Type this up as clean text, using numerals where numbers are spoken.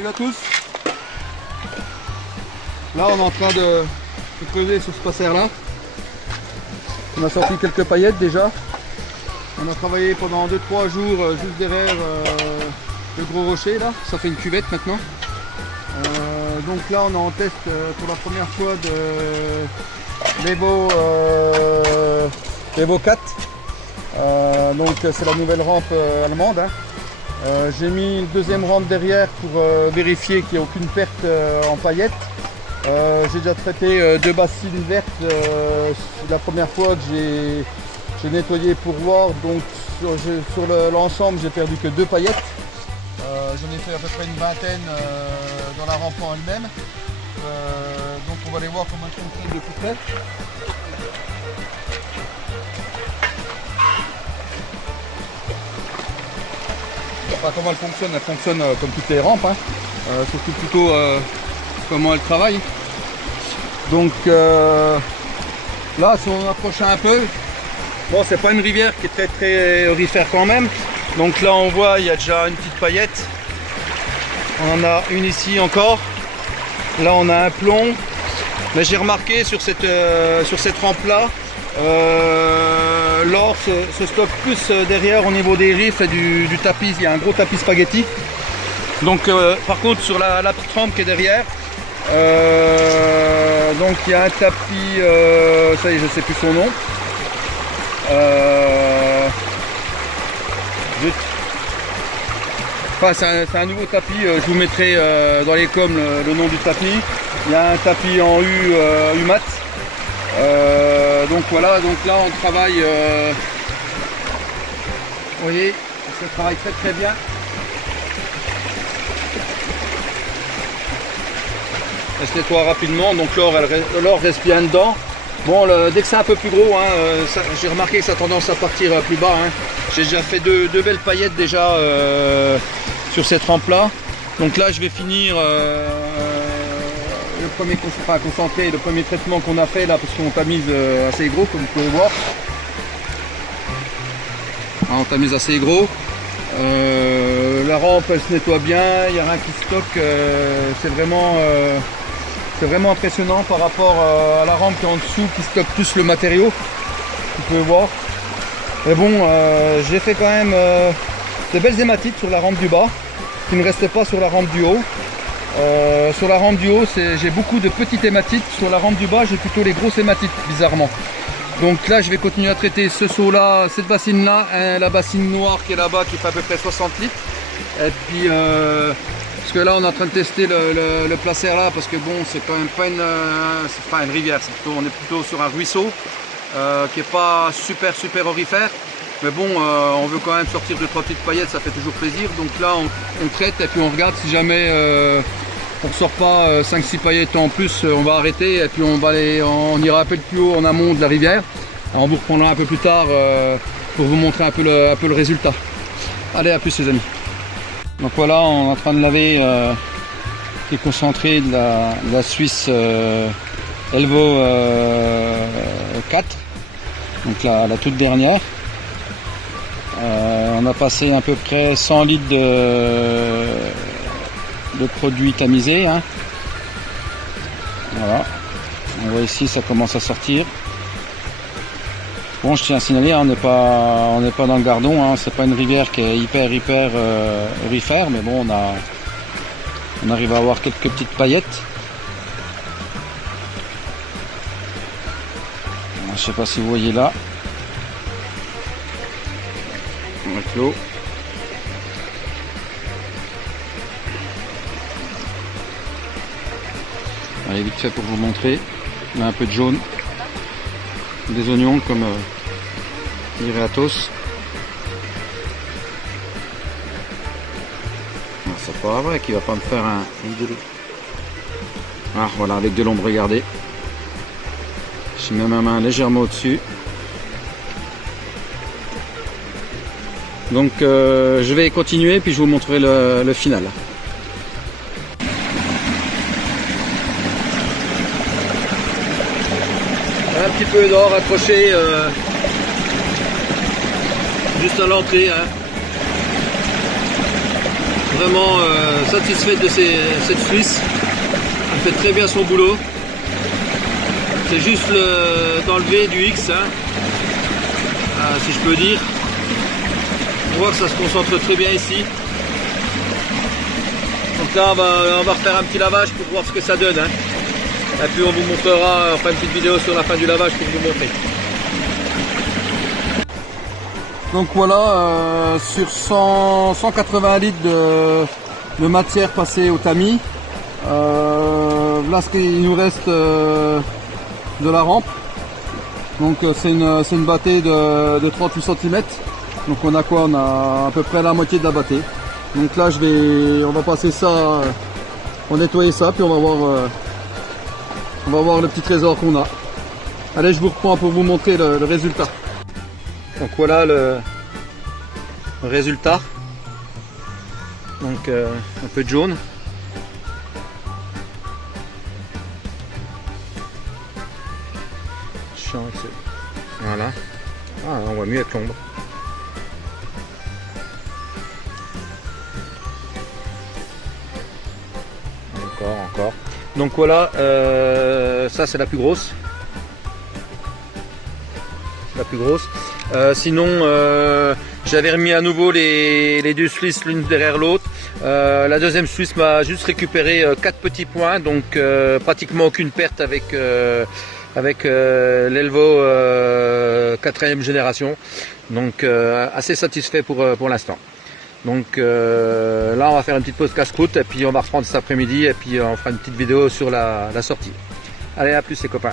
Salut à tous. Là on est en train de creuser sur ce passaire là. On a sorti quelques paillettes déjà. On a travaillé pendant 2-3 jours juste derrière le gros rocher là. Ça fait une cuvette maintenant. Donc là on est en test pour la première fois de l'Evo 4. Donc c'est la nouvelle rampe allemande. Hein. J'ai mis une deuxième rampe derrière pour vérifier qu'il n'y a aucune perte en paillettes. J'ai déjà traité 2 bassines vertes. C'est la première fois que j'ai nettoyé pour voir. Donc sur l'ensemble j'ai perdu que 2 paillettes. J'en ai fait à peu près une vingtaine dans la rampe en elle-même. Donc on va aller voir comment elle fonctionne de plus près. Enfin, comment elle fonctionne comme toutes les rampes, hein. Surtout plutôt comment elle travaille. Donc là, si on approche un peu, bon, c'est pas une rivière qui est très aurifère quand même. Donc là, on voit, il y a déjà une petite paillette. On en a une ici encore. Là, on a un plomb. Mais j'ai remarqué sur cette rampe là, l'or se stocke plus derrière au niveau des riffs et du tapis. Il y a un gros tapis spaghetti. Donc par contre sur la petite rampe qui est derrière, donc il y a un tapis, ça y est, je ne sais plus son nom. Enfin, c'est un nouveau tapis, je vous mettrai dans les coms le nom du tapis. Il y a un tapis en U mat. Donc voilà, donc là on travaille, vous voyez, ça travaille très bien. Elle se nettoie rapidement, donc l'or reste bien dedans. Bon, dès que c'est un peu plus gros, hein, j'ai remarqué que ça a tendance à partir plus bas. Hein. J'ai déjà fait deux belles paillettes déjà sur cette rampe là. Donc là je vais finir le premier concentré, le premier traitement qu'on a fait là, parce qu'on tamise assez gros comme vous pouvez voir. On tamise assez gros. La rampe elle se nettoie bien, il n'y a rien qui stocke. C'est vraiment impressionnant par rapport à la rampe qui est en dessous, qui stocke plus le matériau. Vous pouvez voir. Mais bon, j'ai fait quand même de belles hématites sur la rampe du bas, qui ne restent pas sur la rampe du haut. Sur la rampe du haut, j'ai beaucoup de petites hématites. Sur la rampe du bas, j'ai plutôt les grosses hématites, bizarrement. Donc là, je vais continuer à traiter ce seau là, cette bassine là, la bassine noire qui est là-bas, qui fait à peu près 60 litres. Et puis, parce que là, on est en train de tester le placère là, parce que bon, c'est quand même pas une rivière, on est plutôt sur un ruisseau qui est pas super aurifère. Mais bon, on veut quand même sortir 2-3 petites paillettes, ça fait toujours plaisir. Donc là, on traite et puis on regarde si jamais on ne sort pas 5-6 paillettes en plus, on va arrêter et puis on ira un peu plus haut en amont de la rivière. Alors on vous reprendra un peu plus tard pour vous montrer un peu le résultat. Allez, à plus les amis. Donc voilà, on est en train de laver les concentrés de la Suisse Elvo 4, donc la toute dernière. On a passé à peu près 100 litres de produits tamisés. Hein. Voilà. On voit ici, ça commence à sortir. Bon, je tiens à signaler, on n'est pas dans le Gardon. Hein. C'est pas une rivière qui est hyper aurifère, mais bon, on arrive à avoir quelques petites paillettes. Je sais pas si vous voyez là. Avec l'eau. Allez, vite fait pour vous montrer. Il y a un peu de jaune. Des oignons comme dirait Athos. C'est pas vrai qu'il va pas me faire un... Ah voilà, avec de l'ombre, regardez. J'ai mis ma main légèrement au-dessus. Donc je vais continuer puis je vous montrerai le final. Un petit peu d'or accroché juste à l'entrée. Hein. Vraiment satisfait de cette Suisse. Elle fait très bien son boulot. C'est juste d'enlever du X, hein, si je peux dire. On voit que ça se concentre très bien ici. Donc là on va refaire un petit lavage pour voir ce que ça donne, hein. Et puis on vous montrera, on fera une petite vidéo sur la fin du lavage pour vous montrer. Donc voilà, sur 180 litres de matière passée au tamis, là ce qu'il nous reste de la rampe. Donc c'est une bâtée de 38 cm. Donc on a quoi? On a à peu près la moitié de la bâtée. Donc là on va passer ça, on va nettoyer ça, puis on va voir le petit trésor qu'on a. Allez, je vous reprends pour vous montrer le résultat. Donc voilà le résultat. Donc un peu de jaune. Voilà. Ah, on voit mieux avec l'ombre. Encore. Donc voilà, ça c'est la plus grosse. La plus grosse. Sinon, j'avais remis à nouveau les deux Suisses l'une derrière l'autre. La deuxième Suisse m'a juste récupéré 4 petits points, donc pratiquement aucune perte avec l'Elvo 4e génération. Donc assez satisfait pour l'instant. Donc là on va faire une petite pause casse-croûte et puis on va reprendre cet après-midi et puis on fera une petite vidéo sur la sortie. Allez, à plus les copains.